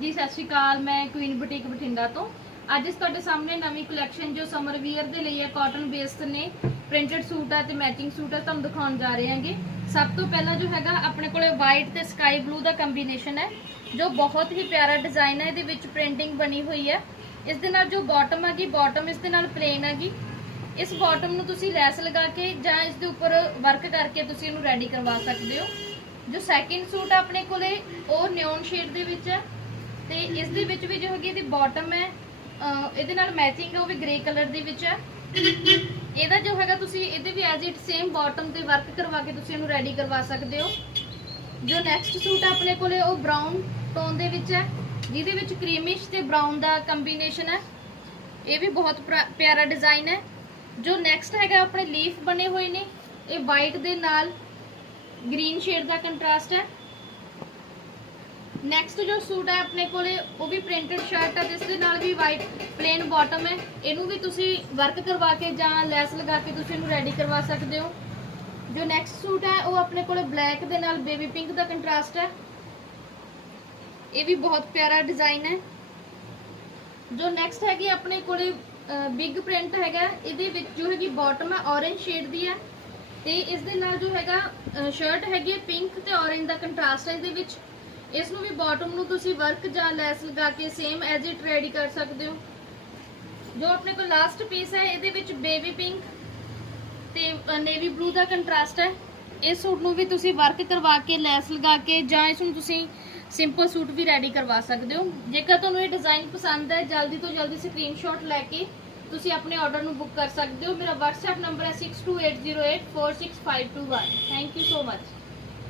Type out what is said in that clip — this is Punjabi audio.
ਜੀ, ਸਤਿ ਸ਼੍ਰੀ ਅਕਾਲ, ਮੈਂ ਕੁਈਨ ਬੁਟੀਕ ਬਠਿੰਡਾ ਤੋਂ। ਅੱਜ ਇਸ ਤੁਹਾਡੇ ਸਾਹਮਣੇ ਨਵੀਂ ਕਲੈਕਸ਼ਨ ਜੋ ਸਮਰ ਵੀਅਰ ਦੇ ਲਈ ਹੈ ਕਾਟਨ ਬੇਸਡ ਨੇ। ਪ੍ਰਿੰਟਡ ਸੂਟ ਆ ਤੇ ਮੈਚਿੰਗ ਸੂਟ ਆ, ਤੁਹਾਨੂੰ ਦਿਖਾਉਣ ਜਾ ਰਹੇ ਹਾਂਗੇ। ਸਭ ਤੋਂ ਪਹਿਲਾਂ ਜੋ ਹੈਗਾ, ਆਪਣੇ ਕੋਲੇ ਵਾਈਟ ਤੇ ਸਕਾਈ ਬਲੂ ਦਾ ਕੰਬੀਨੇਸ਼ਨ ਹੈ, ਜੋ ਬਹੁਤ ਹੀ ਪਿਆਰਾ ਡਿਜ਼ਾਈਨ ਹੈ, ਇਹਦੇ ਵਿੱਚ ਪ੍ਰਿੰਟਿੰਗ ਬਣੀ ਹੋਈ ਹੈ। ਇਸ ਦੇ ਨਾਲ ਜੋ ਬਾਟਮ ਹੈਗੀ ਬਾਟਮ ਇਸ ਦੇ ਨਾਲ ਪਲੇਨ ਹੈਗੀ ਇਸ ਬਾਟਮ ਨੂੰ ਤੁਸੀਂ ਲੈਸ ਲਗਾ ਕੇ ਜਾਂ ਇਸ ਦੇ ਉੱਪਰ ਵਰਕ ਕਰਕੇ ਤੁਸੀਂ ਇਹਨੂੰ ਰੈਡੀ ਕਰਵਾ ਸਕਦੇ ਹੋ। ਜੋ ਸੈਕਿੰਡ ਸੂਟ ਆਪਣੇ ਕੋਲੇ, ਉਹ ਨਿਓਨ ਸ਼ੇਡ ਦੇ ਵਿੱਚ ਹੈ। ਤੇ ਇਸ ਦੇ ਵਿੱਚ ਵੀ ਜੋ ਹੈਗੀ ਇਹਦੀ ਬਾਟਮ ਹੈ ਇਹਦੇ ਨਾਲ ਮੈਚਿੰਗ ਹੈ, ਉਹ ਵੀ ਗ੍ਰੇ ਕਲਰ ਦੇ ਵਿੱਚ ਹੈ। ਇਹਦਾ ਜੋ ਹੈਗਾ ਤੁਸੀਂ ਇਹਦੇ ਵੀ ਐਜ਼ ਇਟ ਸੇਮ ਬਾਟਮ ਤੇ ਵਰਕ ਕਰਵਾ ਕੇ ਤੁਸੀਂ ਇਹਨੂੰ ਰੈਡੀ ਕਰਵਾ ਸਕਦੇ ਹੋ। ਜੋ ਨੈਕਸਟ ਸੂਟ ਹੈ ਆਪਣੇ ਕੋਲੇ, ਉਹ ਬ੍ਰਾਊਨ ਟੋਨ ਦੇ ਵਿੱਚ ਹੈ, ਜਿਹਦੇ ਵਿੱਚ ਕਰੀਮਿਸ਼ ਤੇ ਬ੍ਰਾਊਨ ਦਾ ਕੰਬੀਨੇਸ਼ਨ ਹੈ। ਇਹ ਵੀ ਬਹੁਤ ਪ੍ਰਾ- ਪਿਆਰਾ ਡਿਜ਼ਾਈਨ ਹੈ। ਜੋ ਨੈਕਸਟ ਹੈਗਾ, ਆਪਣੇ ਲੀਫ ਬਣੇ ਹੋਏ ਨੇ, ਇਹ ਵਾਈਟ ਦੇ ਨਾਲ ਗ੍ਰੀਨ ਸ਼ੇਡ ਦਾ ਕੰਟਰਾਸਟ ਹੈ। ਨੈਕਸਟ ਜੋ ਸੂਟ ਹੈ ਆਪਣੇ ਕੋਲੇ, ਉਹ ਵੀ ਪ੍ਰਿੰਟਡ ਸ਼ਰਟ ਹੈ ਜਿਸ ਦੇ ਨਾਲ ਵੀ ਵਾਈਟ ਪਲੇਨ ਬਾਟਮ ਹੈ। ਇਹਨੂੰ ਵੀ ਤੁਸੀਂ ਵਰਕ ਕਰਵਾ ਕੇ ਜਾਂ ਲੈਸ ਲਗਾ ਕੇ ਤੁਸੀਂ ਇਹਨੂੰ ਰੈਡੀ ਕਰਵਾ ਸਕਦੇ ਹੋ। ਜੋ ਨੈਕਸਟ ਸੂਟ ਹੈ, ਉਹ ਆਪਣੇ ਕੋਲੇ ਬਲੈਕ ਦੇ ਨਾਲ ਬੇਬੀ ਪਿੰਕ ਦਾ ਕੰਟਰਾਸਟ ਹੈ। ਇਹ ਵੀ ਬਹੁਤ ਪਿਆਰਾ ਡਿਜ਼ਾਈਨ ਹੈ। ਜੋ ਨੈਕਸਟ ਹੈਗੀ ਆਪਣੇ ਕੋਲੇ ਬਿਗ ਪ੍ਰਿੰਟ ਹੈਗਾ ਇਹਦੇ ਵਿੱਚ ਜੋ ਹੈਗੀ ਬਾਟਮ ਹੈ, orange ਸ਼ੇਡ ਦੀ ਹੈ। ਤੇ ਇਸ ਦੇ ਨਾਲ ਜੋ ਹੈਗਾ ਸ਼ਰਟ ਹੈਗੀ ਹੈ ਪਿੰਕ ਤੇ orange ਦਾ ਕੰਟਰਾਸਟ ਹੈ। ਇਹਦੇ ਵਿੱਚ ਇਸ ਨੂੰ ਵੀ ਬਾਟਮ ਨੂੰ ਤੁਸੀਂ ਵਰਕ ਜਾਂ ਲੈਸ ਲਗਾ ਕੇ ਸੇਮ ਐਜ਼ ਇਟ ਰੈਡੀ ਕਰ ਸਕਦੇ ਹੋ। ਜੋ ਆਪਣੇ ਕੋਲ ਲਾਸਟ ਪੀਸ ਹੈ, ਇਹਦੇ ਵਿੱਚ ਬੇਬੀ ਪਿੰਕ ਤੇ ਨੇਵੀ ਬਲੂ ਦਾ ਕੰਟਰਾਸਟ ਹੈ। ਇਸ ਸੂਟ ਨੂੰ ਵੀ ਤੁਸੀਂ ਵਰਕ ਕਰਵਾ ਕੇ ਲੈਸ ਲਗਾ ਕੇ ਜਾਂ ਇਸ ਨੂੰ ਤੁਸੀਂ ਸਿੰਪਲ ਸੂਟ ਵੀ ਰੈਡੀ ਕਰਵਾ ਸਕਦੇ ਹੋ। ਜੇਕਰ ਤੁਹਾਨੂੰ ਇਹ ਡਿਜ਼ਾਈਨ ਪਸੰਦ ਹੈ, ਜਲਦੀ ਤੋਂ ਜਲਦੀ ਸਕਰੀਨਸ਼ਾਟ ਲੈ ਕੇ ਤੁਸੀਂ ਆਪਣੇ ਆਰਡਰ ਨੂੰ ਬੁੱਕ ਕਰ ਸਕਦੇ ਹੋ। ਮੇਰਾ WhatsApp ਨੰਬਰ ਹੈ 6280846521 ਥੈਂਕ ਯੂ ਸੋ ਮਚ